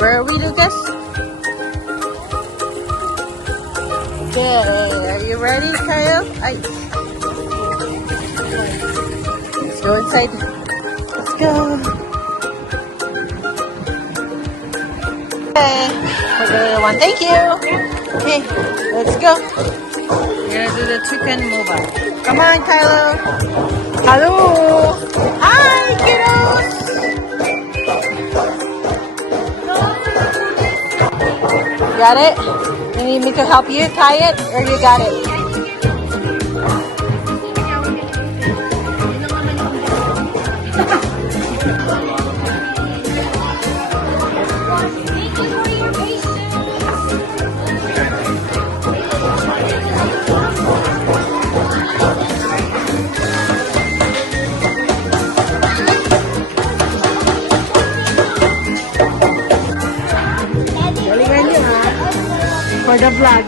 Where are we, Lucas? Okay, are you ready, Kyle? Ay. Let's go inside. Let's go. Okay, for the other one. Thank you. Okay, let's go. We're gonna do the chicken mobile. Come on, Kylo. Hello. Hi, kiddos. Got it? You need me to help you tie it, or you got it? Galingan nyo ha, for the vlog.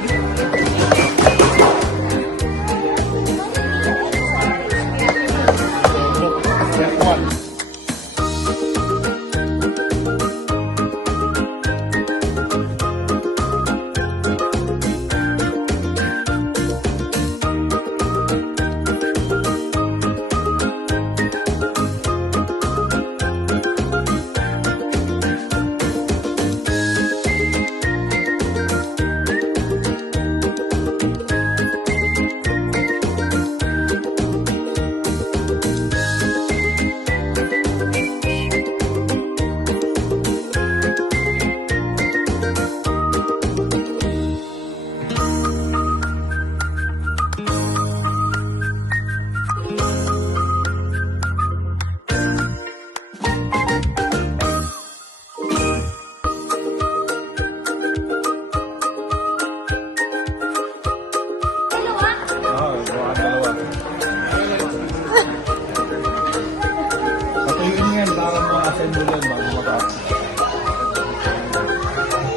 Patuyuin yan para ma-assemble yan bago matapos.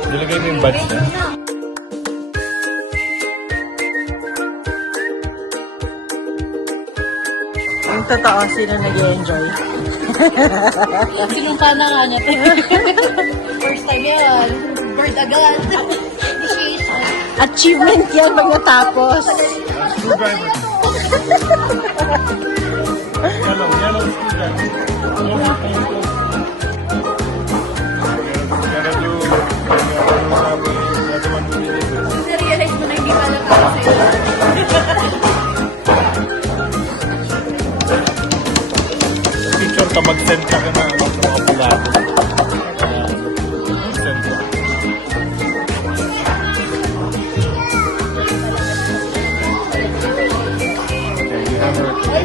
Nilagay mo yung badge niya. Ang totoo, sino nag-enjoy? Sinong kana nga niya? First time yan. Bird agad. Initiation. Achievement yan pag natapos. Screwdriver. Yellow screwdriver. Na-realize mo na hindi pala para sa'yo. Picture ka, mag-send ka na ng mga pulado. Mag-send ka. Okay, you have her. Okay.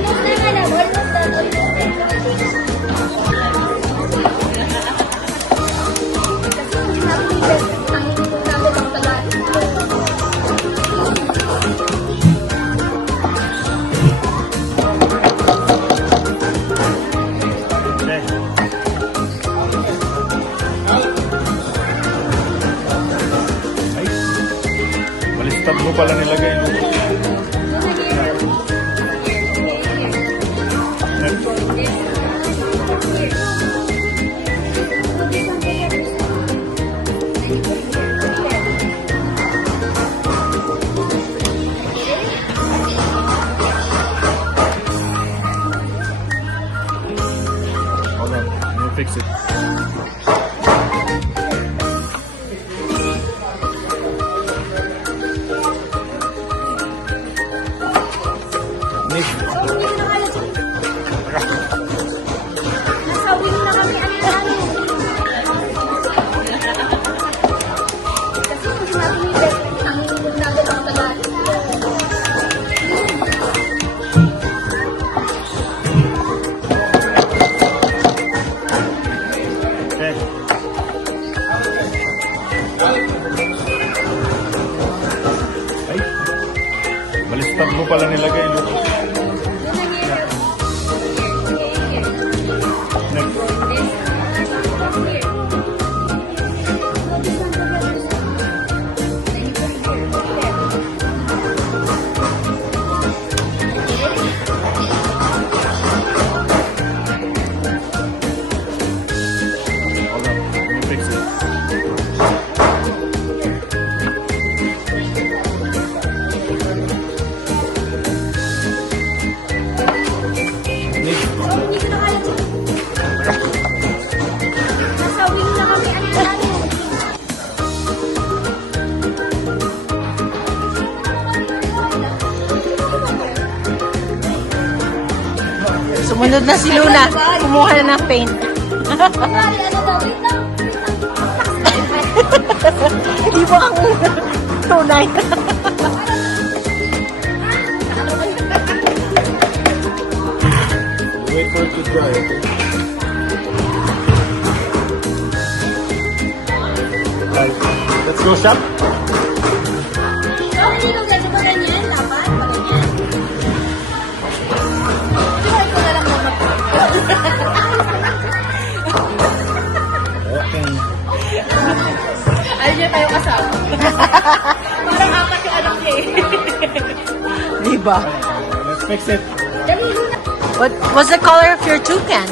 Ay, balistad mo pala nilagay. Hold on, let me fix it. Nick. Nasabi na kami ano. Kasi kung sinabi ni Beth, ang hinuhod natin ang tagal. Okay. Ay, balistad mo pala nilagay. Look. Next. Hold on, let me fix it. Sunod na si Luna. Kumuha na ng paint. Kunwari, ano daw, wait lang. Hindi mo ang tunay. Wait for it to dry, okay? Right. Let's go shop. So, hindi ko ganito ba ganyan? Dapat? Ba ganyan? Try ko na lang naman. Okay. Ayaw niya tayo kasama. Parang apat yung anak niya eh. Diba? Let's fix it. Dali, Luna. What's the color of your toucan?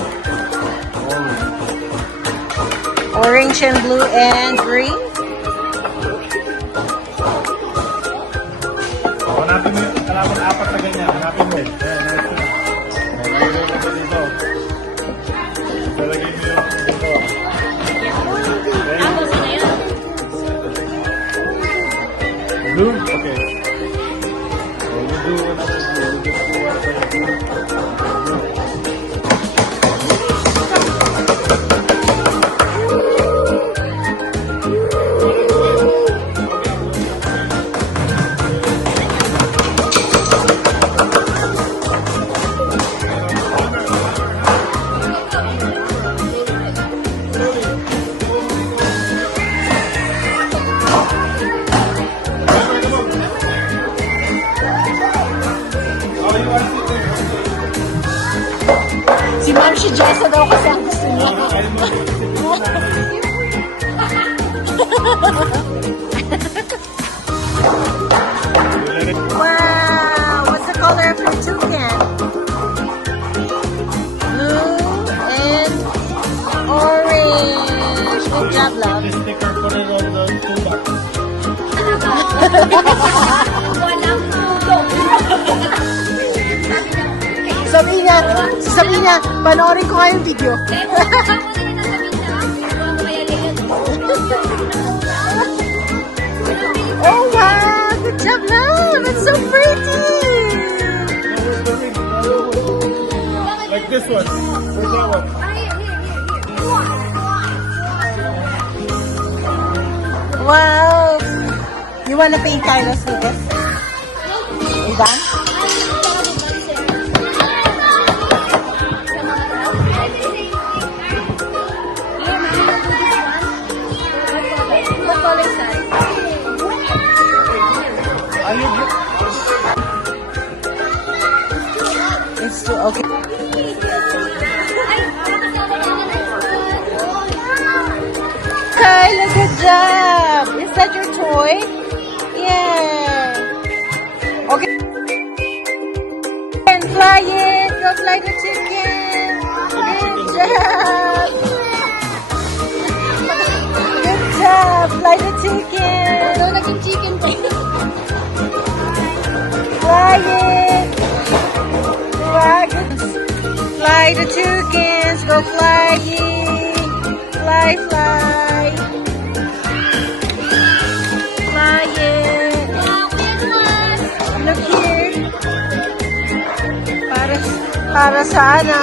Orange and blue and green? Hanapin mo yung apat na ganyan. Hanapin mo. Ayan, hanapin mo. Nalagay mo ba dito? Nalagay mo yung dito. Okay. Tapos na yun. Blue? Okay. So, you do another blue. You just do another blue. Si Ma'am si Jessa daw kasi ang gusto niya. Wow! What's the color of your toucan? Blue and orange. Good job, love. This sticker, put it on the toolbox. Walang tulog. Sabi niya, panoorin ko nga yung video. Oh wow! Good job, love! That's so pretty! Like this one. Where's that one? Wow! You wanna paint Carlos Lucas? You done? It's too okay. Kyla, good job! Is that your toy? Yeah. Okay. And fly it! Go fly the chicken! Good job! Good job! Fly the chicken! Daw naging chicken pa yun. Fly it! Dragons! Fly the toucans! Go flying! Fly, fly! Fly it! Look here! Para sa ano?